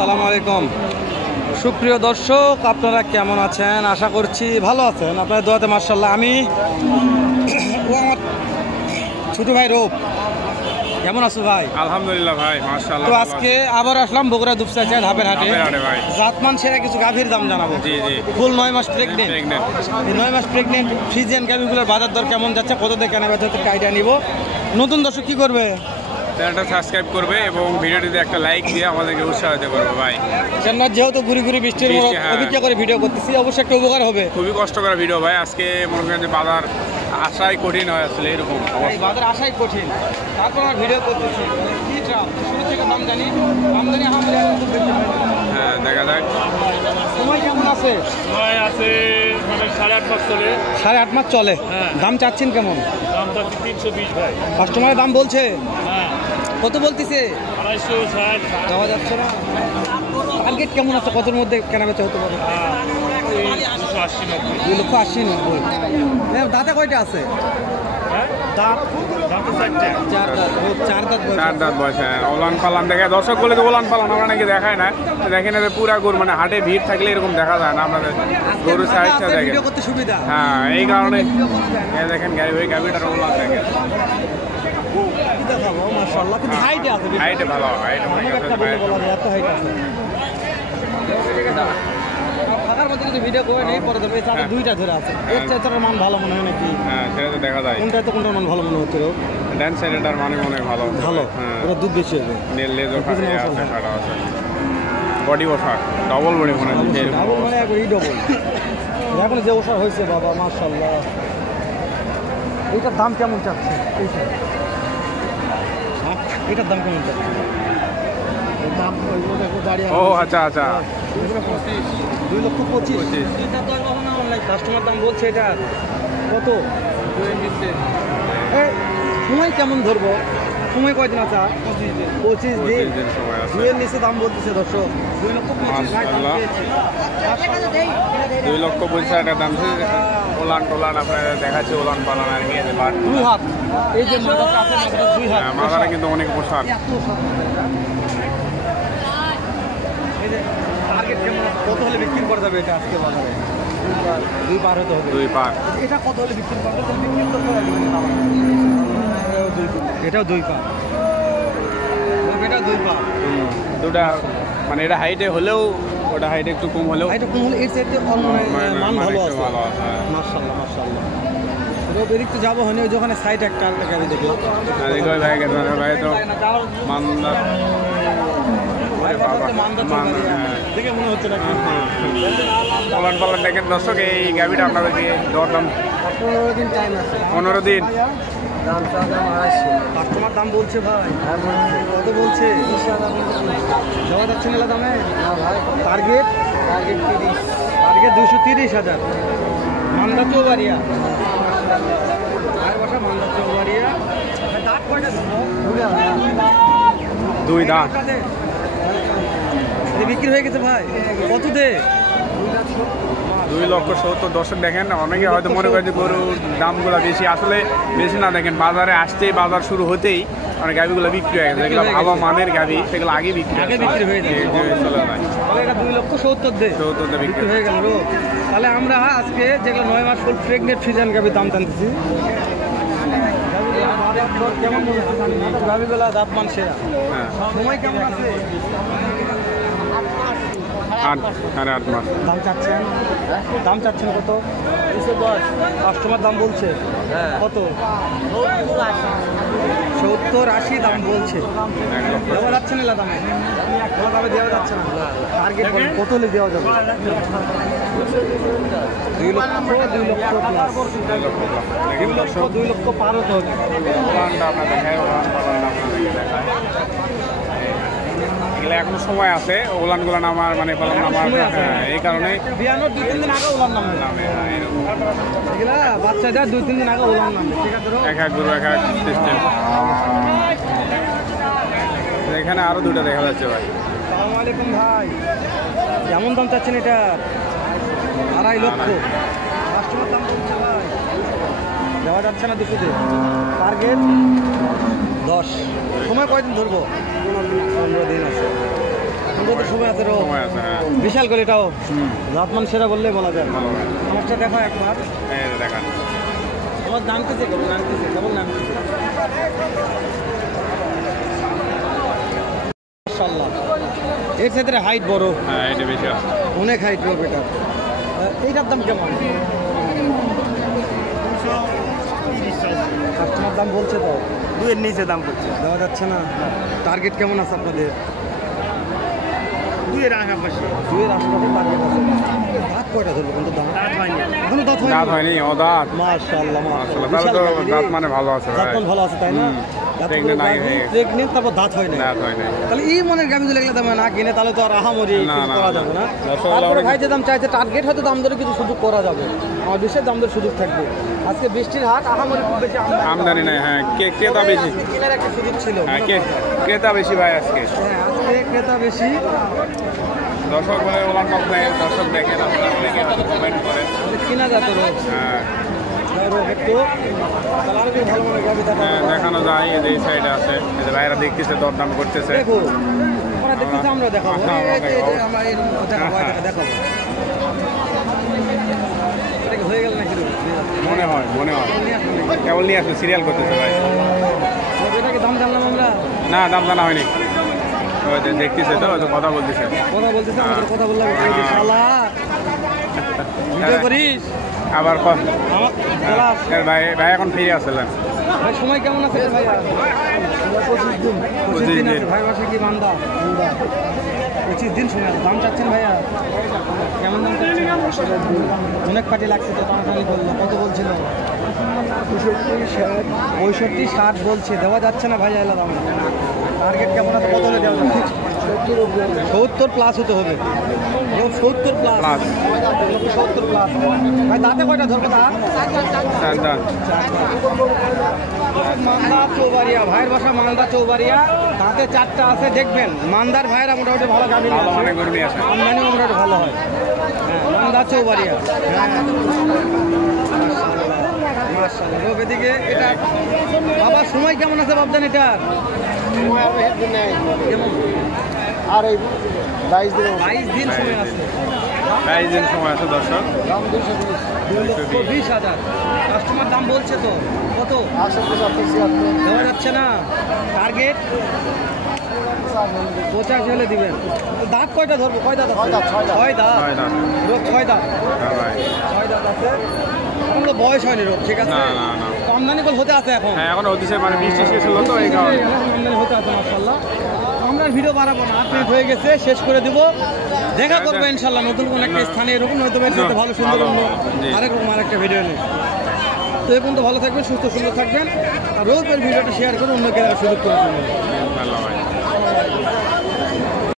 আসসালামু আলাইকুম। সুপ্রিয় দর্শক, আপনারা কেমন আছেন? আশা করছি ভালো আছেন। আপনার দোয়াতে মাশাআল্লাহ। আমি ও আমার ছোট ভাই রূপ। কেমন আছো ভাই? আলহামদুলিল্লাহ ভাই, মাশাআল্লাহ। তো আজকে আবার আসলাম বগুড়া দুপচাচিয়া ধাপের হাটে। জাতমান সেরা কিছু গাভীর দাম জানাবো। জি জি। ফুল 9 মাস প্রেগনেন্ট। এই 9 মাস প্রেগনেন্ট ফ্রিজিয়ান গাভীগুলোর বাজার দর কেমন যাচ্ছে, কত দিয়ে কেনা বেচা হচ্ছে আইডিয়া নিব। নতুন দর্শক কি করবে? চ্যানেলটা সাবস্ক্রাইব করবে এবং ভিডিওটিতে একটা লাইক দিয়ে আমাদেরকে উৎসাহ দিতে পারবে ভাই। যেহেতু ঘুরি ঘুরি বৃষ্টির অপেক্ষা করে ভিডিও করতেছি, অবশ্যই একটা উপকার হবে। খুবই কষ্ট করা ভিডিও ভাই। আজকে মনে করেন যে বাজার আসাই কঠিন হয় আসলে, এরকম বাজার আসাই কঠিন, তারপর আমরা ভিডিও করতেছি। কি ট্রাম শুরু থেকে দাম জানি, আমদানি হ্যাঁ, দেখা যাক সময় কেমন আছে। সময় আছে মানে 8.5 মাস চলে। 8.5 মাস চলে। দাম চাচ্ছেন কেমন? দাম চাচ্ছি 320 ভাই। কাস্টমারের দাম বলছে হ্যাঁ, কত বলতেছে? 260 যাওয়া যাচ্ছে না। টার্গেট কেমন আছে, কতর মধ্যে কেনা বেচা হতে পারে? 2,80,90,000। দাঁতে কয়টা আছে? চার দাঁত বয়স। ওলান পালান দেখে দর্শক বলে তো ওলান পালান আমরা নাকি দেখায় না, দেখেন না পুরা গরু, মানে হাটে ভিড় থাকলে এরকম দেখা যায় না আমাদের গরুর সাইজটা দেখেন। সুবিধা হ্যাঁ, এই কারণে দেখেন গাড়িটার ওলান দেখেন। হাইটে ভালো, ভিডিও করে নেই পরে দেবে। দুইটা ধরে আছে, এর মান ভালো মনে হয় নাকি? হ্যাঁ, সেটা তো দেখা যায়। কোনটার মান ভালো মনে হচ্ছে? ডান সাইডের মানে মনে হয় ভালো। হ্যাঁ, ওটা দুধ বেশি হবে। লেজ আছে, বডি ওষা ডবল বডি মনে হচ্ছে। ডাবল মানে একবারই ডবল। এখন যে ওষা হয়েছে বাবা মাশাআল্লাহ। এইটার দাম কেমন চাচ্ছে? এটার দাম কেমন চাচ্ছে? ও আচ্ছা আচ্ছা, 2,25,000। কাস্টমার দাম বলছে এটা কত? সময় কেমন ধরবো? সময় কয়দিন আছে? 25 দিন। 2 নিচে দাম বলতেছে দর্শক। 2,25,000 দাম। ওলান টোলান আপনারা দেখাচ্ছে, ওলান পালান আর কি। দুই হাত এই যে মাথাটা আছে, মাথাটা 2 হাত। মাথাটা কিন্তু অনেক পোশাক। কত হলে বিক্রি করা যাবে এটা আজকে বাজারে? 2 পার হতে হবে। 2 পার। এটা কত হলে বিক্রি করা যাবে? এটাও 2 পার। এটা 2 পার। দুটা মানে এটা হাইটে হলেও, ওটা হাইটে একটু কম হলেও, এটা কম হলে এর চাইতে মান ভালো আছে। মাশাআল্লাহ মাশাআল্লাহ। অতিরিক্ত যাবো হয়নি, ওই যখন সাইড একটা গাড়ি দেখলাম। ভাই তো মানদার দেখে মনে হচ্ছে না। পালন পালন দেখেন দর্শক, এই গাভিটা আপনাদের দিয়ে দরদাম 15 দিন টাইম আছে। 15 দিন। কাস্টমার দাম বলছে ভাই। কত বলছে? যাওয়া যাচ্ছে না দামে? টার্গেট 230,000। মান্দা চৌবাড়িয়া, মান্দা চৌবাড়িয়া। দাঁত কয়টা? 2 দাঁত। বিক্রি হয়ে গেছে ভাই। কত দে? 2,70,000। দর্শক দেখেন, অনেকে হয়তো মনে করে যে গরুর দামগুলো বেশি, আসলে বেশি না। দেখেন বাজারে আসতেই, বাজার শুরু হতেই অনেক গাভিগুলো বিক্রি হয়ে গেছে। যেগুলো ভালো মানের গাভি সেগুলো আগে বিক্রি হয়ে যায়। চলে যায়। তাহলে এটা 2,70,000 বিক্রি হয়ে গেল। তাহলে আমরা আজকে যেগুলো 9 মাস ফুল প্রেগনেন্ট ফ্রিজিয়ান গাভি দাম জানতেছি। কেমন মনে হচ্ছে গাভিগুলা দাঁত মান সেরা? সময় কেমন আছে? 8 মাস। দাম চাচ্ছেন কত? 210। কাস্টমার দাম বলছে কত? 70-80 দাম বলছে। দেওয়া যাচ্ছে না দামে? কোনো দামে দেওয়া যাচ্ছে না। টার্গেট কত হলে দেওয়া যাবে? 2 লক্ষ পার হতে হবে। এখনো সময় আছে। ওলান গোলান আমার মানে এই কারণে 2-3 দিন আগে ওলান নামে। বাচ্চাটা 2-3 দিন আগে ওলান নামে। ঠিক আছে, এক গরু এক সিস্টেম। এখানে আরো 2টা দেখা যাচ্ছে ভাই। আসসালামু আলাইকুম ভাই, কেমন দাম চাচ্ছেন এটা? 2.5 লক্ষ। কাস্টমার দাম বলছে ভাই। দেওয়া যাচ্ছে না দুপুরে। টার্গেট 10। সময় কয়দিন ধরবো? 15 দিন আছে। তো সময় আছে রোগ। সময় আছে, হ্যাঁ। বিশাল করে এটাও জাতমান সেরা বললেই বলা যায়। ভালো ভাই। আমারটা দেখো একবার, এই যে দেখান। আমার নামতেছে কেবল নামতেছে। মাশাআল্লাহ, এর ক্ষেত্রে হাইট বড়, হ্যাঁ এটা বেশি আছে। অনেক হাইট রোগ এটা। এইটার দাম কেমন? কাস্টমার দাম বলছে তো 2 এর নিচে দাম করছে। দেওয়া যাচ্ছে না। টার্গেট কেমন আছে আপনাদের? 2 এর আশেপাশে। 2 এর আশেপাশে টার্গেট আছে। দাঁত কয়টা ধরলো কিন্তু দাম? দাঁত হয়নি। এখনো দাঁত দাঁত হয়নি। হয়নি, অদাঁত। মাশাআল্লাহ মাশাআল্লাহ, তাহলে তো দাঁত মানে ভালো আছে ভাই। দাঁত ভালো আছে তাই না? Pregnant আগে হয়ে গেছে। প্রেগনেন্ট, তারপর দাঁত হয় না। দাঁত হয় নাই। তাহলে এই মনের গাভিগুলো এগুলো দাম না কিনে তাহলে তো আর আহামরি না, কিছু না, করা না। যাবে না। রসগোল্লা তারপরে অনেক- ভাই যে দাম চাইছে টার্গেট হয়তো দাম দরে কিছু সুযোগ করা যাবে। আমার বিশেষ দাম দরে সুযোগ থাকবে। আজকে বৃষ্টির হাট, আহামরি খুব বেশি আমদানি নাই, হ্যাঁ ক্রেতা বেশি। কেনার একটা সুযোগ ছিল। হ্যাঁ ক্রেতা বেশি ভাই আজকে। হ্যাঁ, আজকে ক্রেতা বেশি। দর্শক বলে বললাম দর্শক দেখেন, আপনারা অনেকে কমেন্ট করেন। কিনা যাত রোগ হ্যাঁ রোগ একটু তাহলে আরো একটু ভালো মনে গাভি থাকা। হ্যাঁ, দেখানো যায়। এই যে এই সাইডে আছে, এই যে ভাইরা দেখতেছে, দরদাম করতেছে। দেখো আমরা দেখতেছি, আমরা দেখাবো। হ্যাঁ, আমরা এই যে দেখাবো। আমরা এই দেখাবো, এটা দেখাবো। এটা কি হয়ে গেল নাকি রোগ? মনে হয় কেবল নিয়ে আসবে, সিরিয়াল করতেছে ভাই। এটাকে দাম জানলাম আমরা, না দাম জানা হয়নি, ওই যে দেখতেছে তো, ওই যে কথা বলতেছে। কথা বলতেছে, আমাদের কথা বললাম। এই যে শালা ভিডিও করিস আবার আমার ক্লাস। ভাই ভাই এখন ফিরে আসলেন। ভাই সময় কেমন আছে রে ভাইয়া? 25 দিন। 25 দিন আছে ভাই। বাসা কি মান্দা? 25 দিন সময় আছে। দাম চাচ্ছেন ভাইয়া কেমন দাম চাচ্ছেন? অনেক পার্টি লাগছে তো, টানাটানি বললো। কত বলছিল? 65 60 বলছে। দেওয়া যাচ্ছে না ভাইয়া এলা দাম। টার্গেট কেমন আছে? কত হলে দেওয়া যাচ্ছে? 70 প্লাস হতে হবে। 70 প্লাস। 70 প্লাস। ভাই দাঁতে কয়টা ধরবো? দাঁত মালদা চৌবাড়িয়া, ভাইয়ের বাসা মালদা চৌবাড়িয়া। দাঁতে 4টা আছে। দেখবেন মালদার ভাইয়েরা মোটামুটি ভালো গাভি নিয়ে আসে। অনেক গরু নিয়ে আসে। আমদানিও মোটামুটি ভালো হয়। হ্যাঁ, মালদা চৌবাড়িয়া। হ্যাঁ মাশাআল্লাহ। রোগ এদিকে এটা বাবা সময় কেমন আছে বাবজান এটার? কেমন? আর এই 22 দিন 22 দিন সময় আছে। 22 দিন সময় আছে দর্শক। দাম 220। 2,20,000 কাস্টমার দাম বলছে তো। কত 875 দেওয়া যাচ্ছে না? টার্গেট 85 হলে দিবেন। তো দাঁত কয়টা ধরবো? কয় দাঁত আছে? ছয় দাঁত, ছয় দাঁত। 6 দাঁত। ছয় দাঁত। রোগ 6 দাঁত। হ্যাঁ ভাই। 6 দাঁত আছে। এখনো বয়স হয়নি রোগ, ঠিক আছে? না, না, না। আমদানি বল হতে আছে এখন। হ্যাঁ এখন হচ্ছে, মানে বৃষ্টি শেষ হলো তো এই কারণে। এখন আমদানি হতে আছে মাশাআল্লাহ। আমরা ভিডিও বাড়াবো না, 8 মিনিট হয়ে গেছে, শেষ করে দিব। দেখা করবো ইনশাআল্লাহ নতুন কোনো একটা স্থানে এরকম হয়তো ভালো সুন্দর ভালো, অন্য জি। আরেকটা ভিডিও নেই। তো এই পর্যন্ত ভালো থাকবেন, সুস্থ সুন্দর থাকবেন। আর রোজের ভিডিওটা শেয়ার করে অন্য কেনার সুযোগ করে দেবেন। ভালো ভাই।